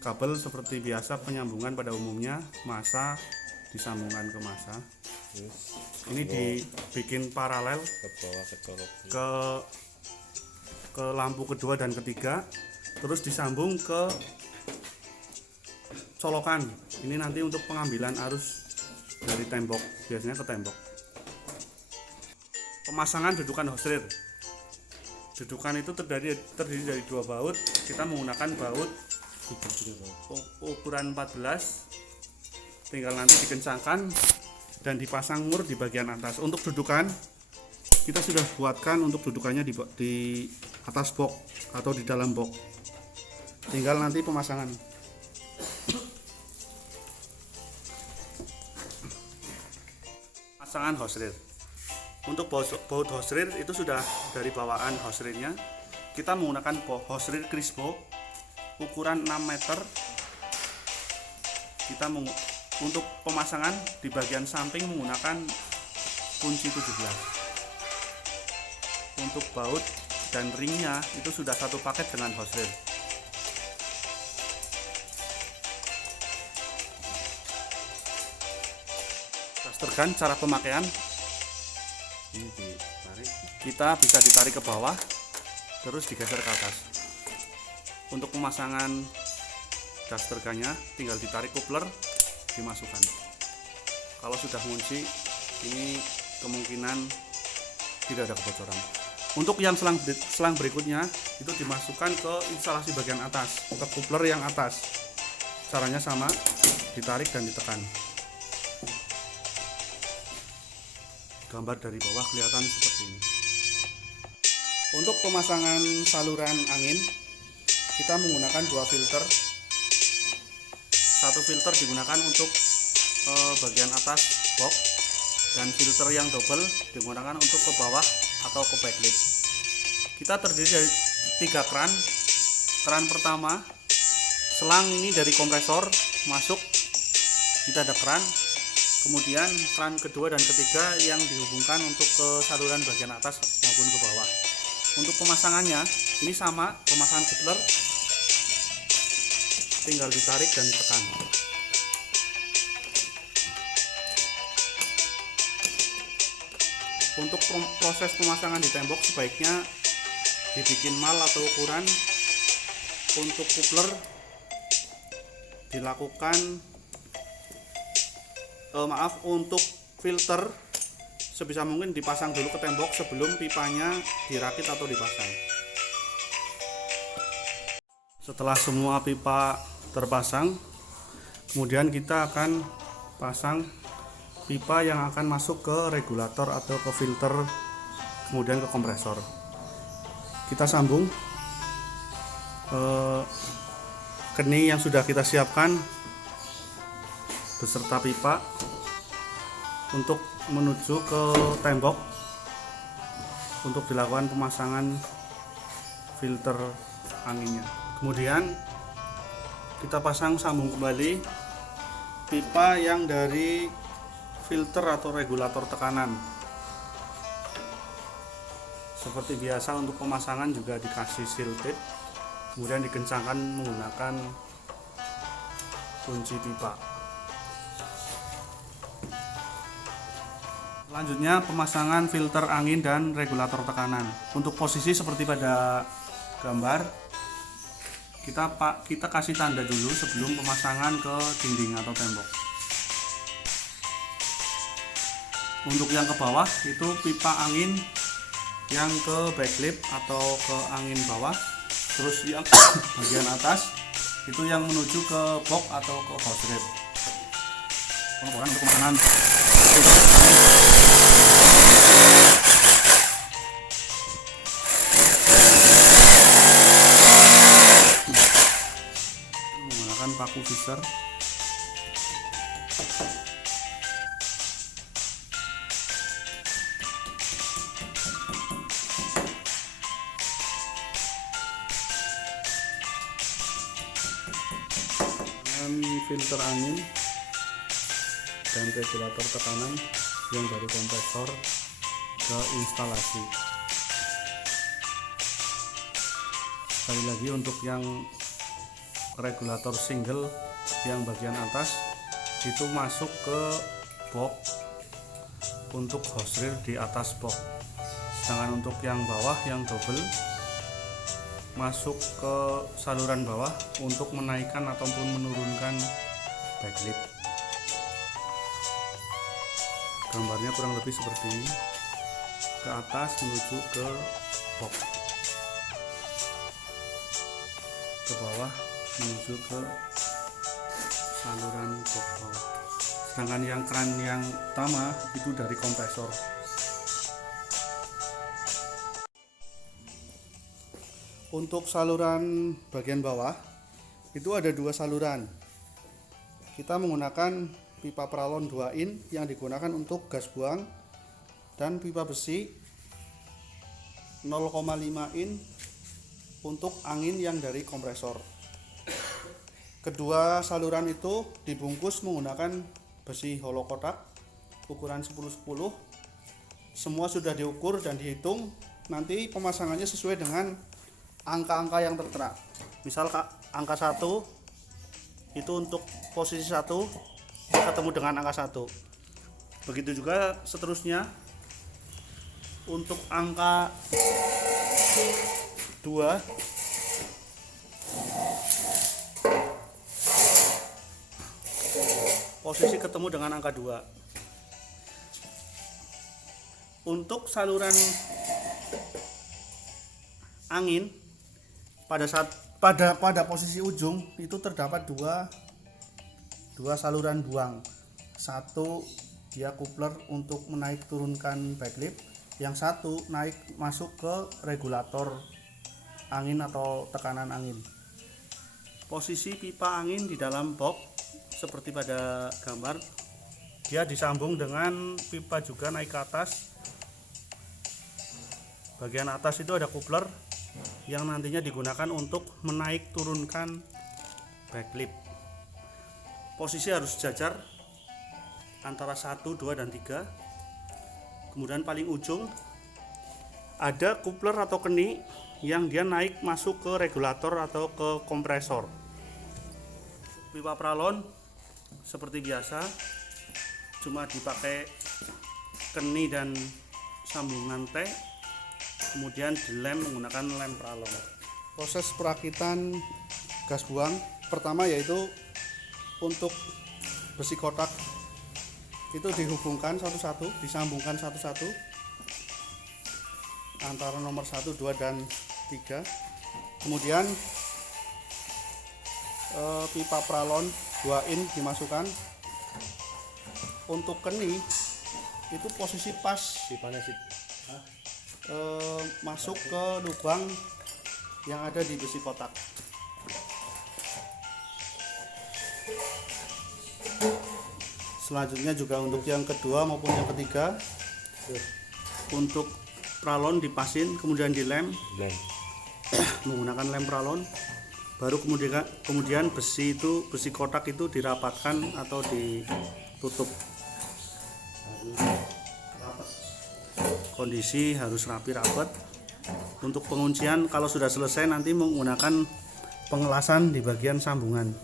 kabel seperti biasa penyambungan pada umumnya, masa disambungkan ke masa. Ini dibikin paralel ke bawah ke colok. ke lampu kedua dan ketiga, terus disambung ke colokan. Ini nanti untuk pengambilan arus dari tembok, biasanya ke tembok. Pemasangan dudukan hose reel. Dudukan itu terdiri dari 2 baut. Kita menggunakan baut ukuran 14, tinggal nanti dikencangkan dan dipasang mur di bagian atas. Untuk dudukan kita sudah buatkan untuk dudukannya di atas box atau di dalam box, tinggal nanti pemasangan. Pasangan hose reel. Untuk baut hose reel itu sudah dari bawaan hose reelnya. Kita menggunakan hose reel Crispo ukuran 6 meter. Untuk pemasangan di bagian samping menggunakan kunci 17. Untuk baut dan ringnya itu sudah satu paket dengan hose reel. Dastergan cara pemakaian, Ini ditarik. kita bisa ditarik ke bawah terus digeser ke atas. Untuk pemasangan dastergannya tinggal ditarik coupler, dimasukkan. Kalau sudah ngunci, ini kemungkinan tidak ada kebocoran. Untuk yang selang berikutnya itu dimasukkan ke instalasi bagian atas, ke coupler yang atas. Caranya sama, ditarik dan ditekan. Gambar dari bawah kelihatan seperti ini. Untuk pemasangan saluran angin, kita menggunakan 2 filter. Satu filter digunakan untuk bagian atas box, dan filter yang double digunakan untuk ke bawah atau ke backlip. Kita terdiri dari 3 keran. Keran pertama, selang ini dari kompresor masuk, kita ada keran. Kemudian keran kedua dan ketiga yang dihubungkan untuk ke saluran bagian atas maupun ke bawah. Untuk pemasangannya ini sama, pemasangan coupler tinggal ditarik dan ditekan. Untuk proses pemasangan di tembok sebaiknya dibikin mal atau ukuran. Untuk coupler dilakukan untuk filter sebisa mungkin dipasang dulu ke tembok sebelum pipanya dirakit atau dipasang. Setelah semua pipa terpasang, kemudian kita akan pasang pipa yang akan masuk ke regulator atau ke filter, kemudian ke kompresor. Kita sambung keni yang sudah kita siapkan beserta pipa untuk menuju ke tembok untuk dilakukan pemasangan filter anginnya. Kemudian kita pasang sambung kembali pipa yang dari filter atau regulator tekanan. Seperti biasa untuk pemasangan juga dikasih seal tape, kemudian dikencangkan menggunakan kunci pipa. Selanjutnya pemasangan filter angin dan regulator tekanan. Untuk posisi seperti pada gambar, kita kasih tanda dulu sebelum pemasangan ke dinding atau tembok. Untuk yang ke bawah itu pipa angin yang ke backlip atau ke angin bawah, terus yang bagian atas itu yang menuju ke box atau ke hose reel. Pengukuran untuk pemasangan menggunakan paku visor. Filter angin dan regulator tekanan yang dari kompresor ke instalasi. Sekali lagi untuk yang regulator single yang bagian atas itu masuk ke box untuk hose reel di atas box, sedangkan untuk yang bawah yang double masuk ke saluran bawah untuk menaikkan ataupun menurunkan backlip. Gambarnya kurang lebih seperti ini, ke atas menuju ke box, ke bawah menuju ke saluran box bawah, sedangkan yang kran yang utama itu dari kompresor. Untuk saluran bagian bawah itu ada dua saluran. Kita menggunakan pipa pralon 2 in yang digunakan untuk gas buang, dan pipa besi 0,5 in untuk angin yang dari kompresor. Kedua saluran itu dibungkus menggunakan besi hollow kotak ukuran 10-10. Semua sudah diukur dan dihitung. Nanti pemasangannya sesuai dengan angka-angka yang tertera. Misal angka 1 itu untuk posisi 1 ketemu dengan angka 1. Begitu juga seterusnya untuk angka 2 posisi ketemu dengan angka 2. Untuk saluran angin pada posisi ujung itu terdapat dua saluran buang. Satu dia coupler untuk menaik turunkan backlip, yang satu naik masuk ke regulator angin atau tekanan angin. Posisi pipa angin di dalam box seperti pada gambar, dia disambung dengan pipa juga naik ke atas. Bagian atas itu ada coupler yang nantinya digunakan untuk menaik turunkan backlip. Posisi harus sejajar antara 1, 2, dan 3. Kemudian paling ujung ada coupler atau keni yang dia naik masuk ke regulator atau ke kompresor. Pipa pralon seperti biasa, cuma dipakai keni dan sambungan T, kemudian dilem menggunakan lem pralon. Proses perakitan gas buang pertama yaitu untuk besi kotak itu dihubungkan satu-satu, disambungkan satu-satu antara nomor 1, 2, dan 3. Kemudian pipa pralon 2 in dimasukkan. Untuk keni itu posisi pas Pipanya sih. masuk ke lubang yang ada di besi kotak. Selanjutnya juga untuk yang kedua maupun yang ketiga, untuk pralon dipasin kemudian dilem menggunakan lem pralon, baru kemudian besi kotak itu dirapatkan atau ditutup. Kondisi harus rapi rapat. Untuk penguncian kalau sudah selesai nanti menggunakan pengelasan di bagian sambungan.